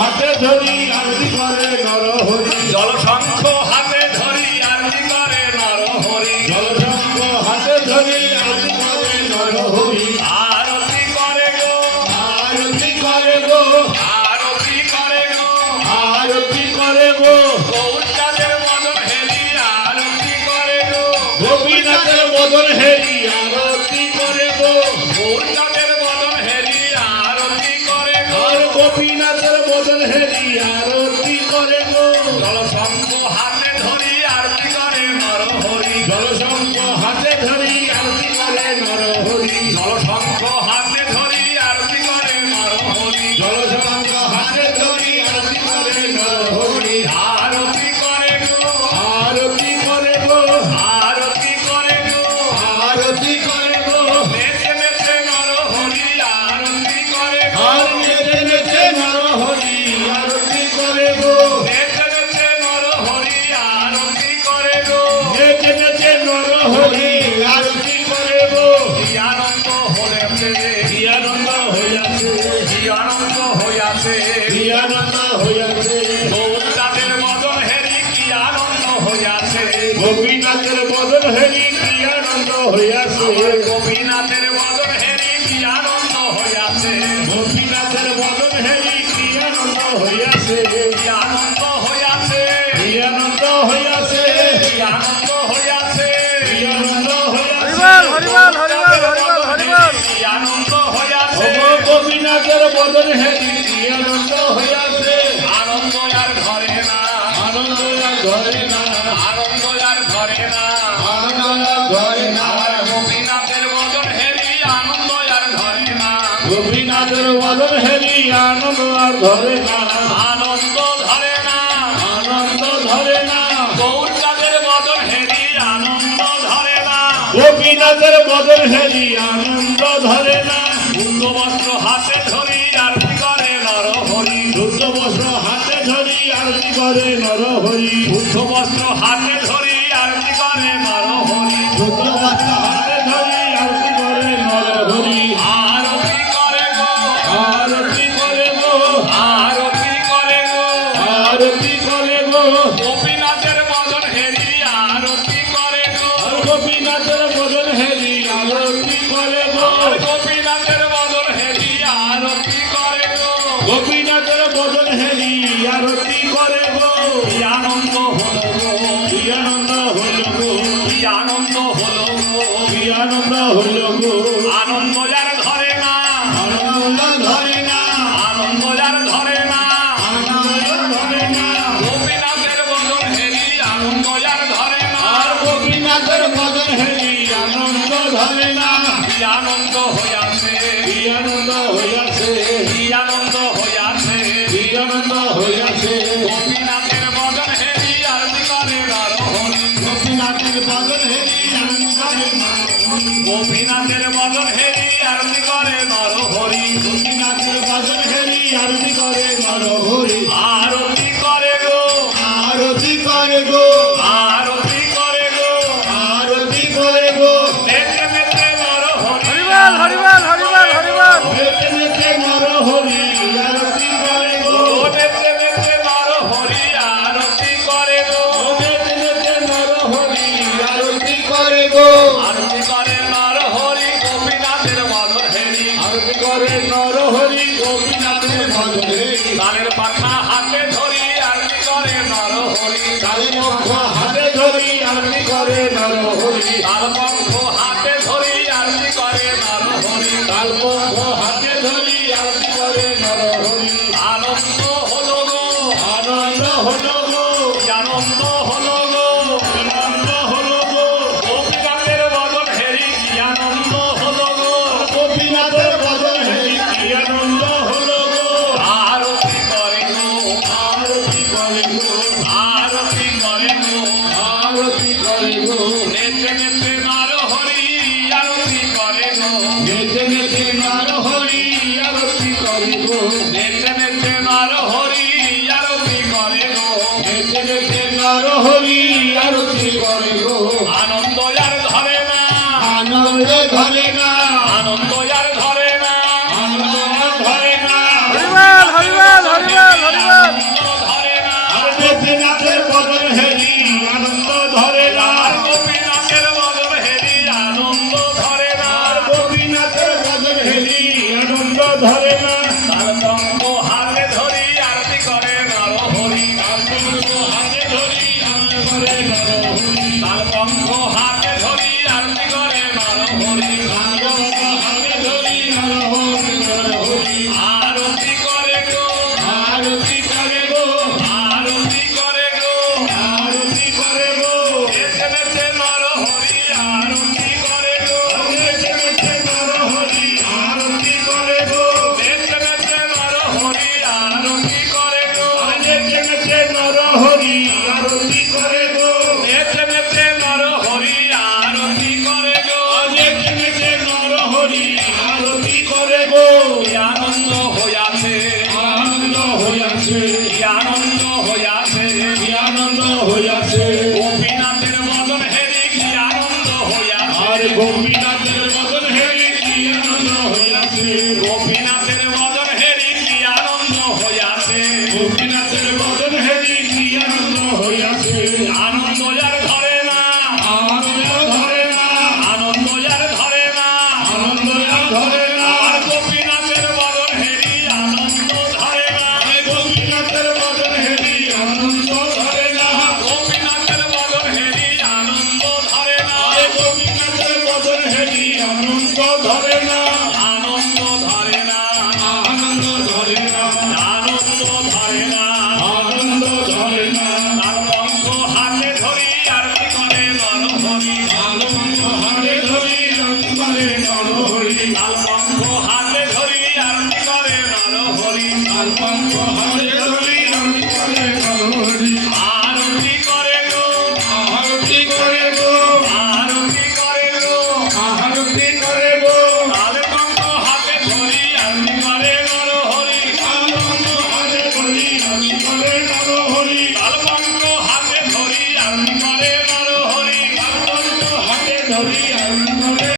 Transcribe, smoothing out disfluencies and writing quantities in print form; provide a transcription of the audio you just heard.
হাতে ধরি আরতি করে নরহরি, জলশঙ্খ হাতে ধরি আরতি করে নরহরি, জলশঙ্খ হাতে ধরি আরতি করে নরহরি। আরতি করে গো, আরতি করে গো, আরতি করে গো, আরতি করে গো, গৌরচাঁদের মদন হেরি আরতি করে গো, গোপীনাথের মদন হেরি আরতি করে গো, গৌরচাঁদের মদন হেরি আরতি করে গো, আর গোপীনাথের মদন হেরি আরতি করে গো। জলশঙ্খ হাতে ধরি আরতি করে নরহরি, জলশঙ্খ হাতে ধরি আরতি করে নরহরি, জলশঙ্খ হাতে ধরি আরতি করে নরহরি, জলশঙ্খ হাতে ধরি আরতি করে নরহরি। আরতি করে গো, আরতি করে গো, আরতি করে গো, আরতি করে গো, নেচে নেচে নরহরি আরতি করে গো, আর নেচে নেচে নরহরি আরতি করে গো, নেচে নেচে নরহরি আরতি করে গো, নেচে নেচে নরহরি আরতি করে গো। কি আনন্দ হয়েছে, কি আনন্দ হইয়াছে, কি আনন্দ হইয়াছে, কি আনন্দ হইয়াছে, গৌরচাঁদের মদন হেরি কি আনন্দ হইয়াছে, গোপীনাথের মদন হেরি কি আনন্দ হইয়াছে, গোপীনাথের মদন হেরি কি আনন্দ হইয়াছে, গোপীনাথের মদন হেরি কি আনন্দ হইয়াছে, কি আনন্দ হইয়াছে, কি আনন্দ হইয়াছে, কি আনন্দ হইয়াছে, কি আনন্দ হইয়াছে। হরিবল হরিবল হরিবল হরিবল কি আনন্দ হইয়াছে, ও গোপীনাথের মদন হেরি কি আনন্দ হইয়াছে। আনন্দ আর ঘরে না, আনন্দ আর ঘরে না, আনন্দ আর ঘরে না, আনন্দ আর ঘরে না, আমার গোপীনাথের মদন হেরি আনন্দ আর ঘরে না, গোপীনাথের মদন হেরি আনন্দ আর ধরে না, আনন্দ ধরে না, আনন্দ ধরে না, গৌরচাঁদের মদন হেরি আনন্দ ধরে না, গোপীনাথের মদন হেরি আনন্দ ধরে না। বুদ্ধ বস্ত্র হাতে ধরি আরতি করে নরহরি, শুদ্ধ বস্ত্র হাতে ধরি আরতি করে নরহরি, বুদ্ধ বস্ত্র হাতে ধরি আরতি করে নরহরি, শুদ্ধ বস্ত্র হাতে ধরি আরতি করে নরহরি। আরতি করে গো, আরতি করে গো, আরতি করে গো, আরতি করে গো, গোপীনাথের মদন হেরি আরতি করে গো, আর গোপীনাথের মদন হেরি আরতি করে গো, আর গোপীনাথের মদন হেরি আরতি করে গো, গোপীনাথের মদন হেরি আরতি করে গো। কি আনন্দ হলো গো, কি আনন্দ হইল গো, কি আনন্দ হলো গো, কি আনন্দ হইল গো, আনন্দ যার ধরে না, আনন্দ ধরে না, আনন্দ যার ধরে না, আনন্দ ধরে না, গোপীনাথের মদন হেরি আনন্দ যার ধরে না, আর গোপীনাথের মদন হেরি আনন্দ ধরে না। কি আনন্দ হইয়াছে, কি আনন্দ হইয়াছে, কি আনন্দ হইয়াছে, কি আনন্দ হইয়াছে, গোপীনাথের মদন হেরি আরতি করে নরহরি, গোপীনাথের মদন হেরি আনন্দ ধরে না। গোপীনাথের মদন হেরি আরতি করে নরহরি, গোপীনাথের মদন হেরি আরতি করে নরহরি, আরতি করে গো, আরতি করে গো, আরতি করে গো, আরতি করে গো, নেচে নেচে নরহরি হরিবল হরিবল হরিবল হরিবল নেচে নেচে নরহরি আরতি করে গো, নেচে নেচে নরহরি আরতি করে গো, নেচে নেচে নরহরি আরতি করে গো, আরতি করে নরহরি গোপীনাথের মদন হেরি, আরতি করে নরহরি গোপীনাথের মদন হেরি, তালের পাখা হাতে ধরি আরতি করে নরহরি, কালী পক্ষ হাতে ধরি আরতি করে নরহরি, তালপঙ্খ হাতে ধরি আরতি করে নরহরি, কাল পক্ষ হাতে ধরি আরতি করে নরহরি। আনন্দ হলো গো, আনন্দ হলো গো, কি আনন্দ হলো গো, আনন্দ হলো গো, গোপীনাথের মদন হেরি কি আনন্দ হলো গো, গোপীনাথের মদন হেরি কি আনন্দ হলো গো, আরতি করে গো, আরতি করে গো, আরতি করে গো, আরতি করে গো, নেচে নেচে নরহরি আরতি করে গো, নেচে নেচে নরহরি আরতি করে গো, নেচে নেচে নরহরি আরতি করে গো, নেচে নেচে নরহরি আরতি করে গো। আনন্দ আর ধরে না, আনন্দ ধরে না, আনন্দ আর ধরে না, আনন্দ ধরে না, হরিবল হরিবল হরিবল হইয়াছে, কি আনন্দ হইয়াছে, কি আনন্দ হইয়াছে, গোপীনাথের বদন হেরি কি আনন্দ হইয়াছে, আর গোপীনাথের বদন হেরি কি আনন্দ হইয়াছে, গোপীনাথের বদন হেরি কি আনন্দ হইয়াছে, গোপীনাথের বদন হেরি কি আনন্দ হইয়াছে, আনন্দ যার ধরে না, আনন্দ ধরে না, আনন্দ যার ধরে না, আনন্দ আর ধরে না, আর গোপীনাথের বদন হেরি আনন্দ ধরে না, গোপীনাথের বদন হেরি আনন্দ ধরে না, গোপীনাথের বদন হেরি আনন্দ ধরে না, গোপীনাথের বদন হেরি আনন্দ ধরে না, আনন্দ ধরে না, আনন্দ ধরে না, আনন্দ ধরে না, আনন্দ ধরে না, তার পঙ্খ হাতে ধরি আরতি করে নরহরি, আলমন্দ হাতে ধরি রঙ্গমালে নরহরি, তার পঙ্খ হাতে ধরি আরতি করে নরহরি, আলমন্দ হাতে ধরি রঙ্গমালে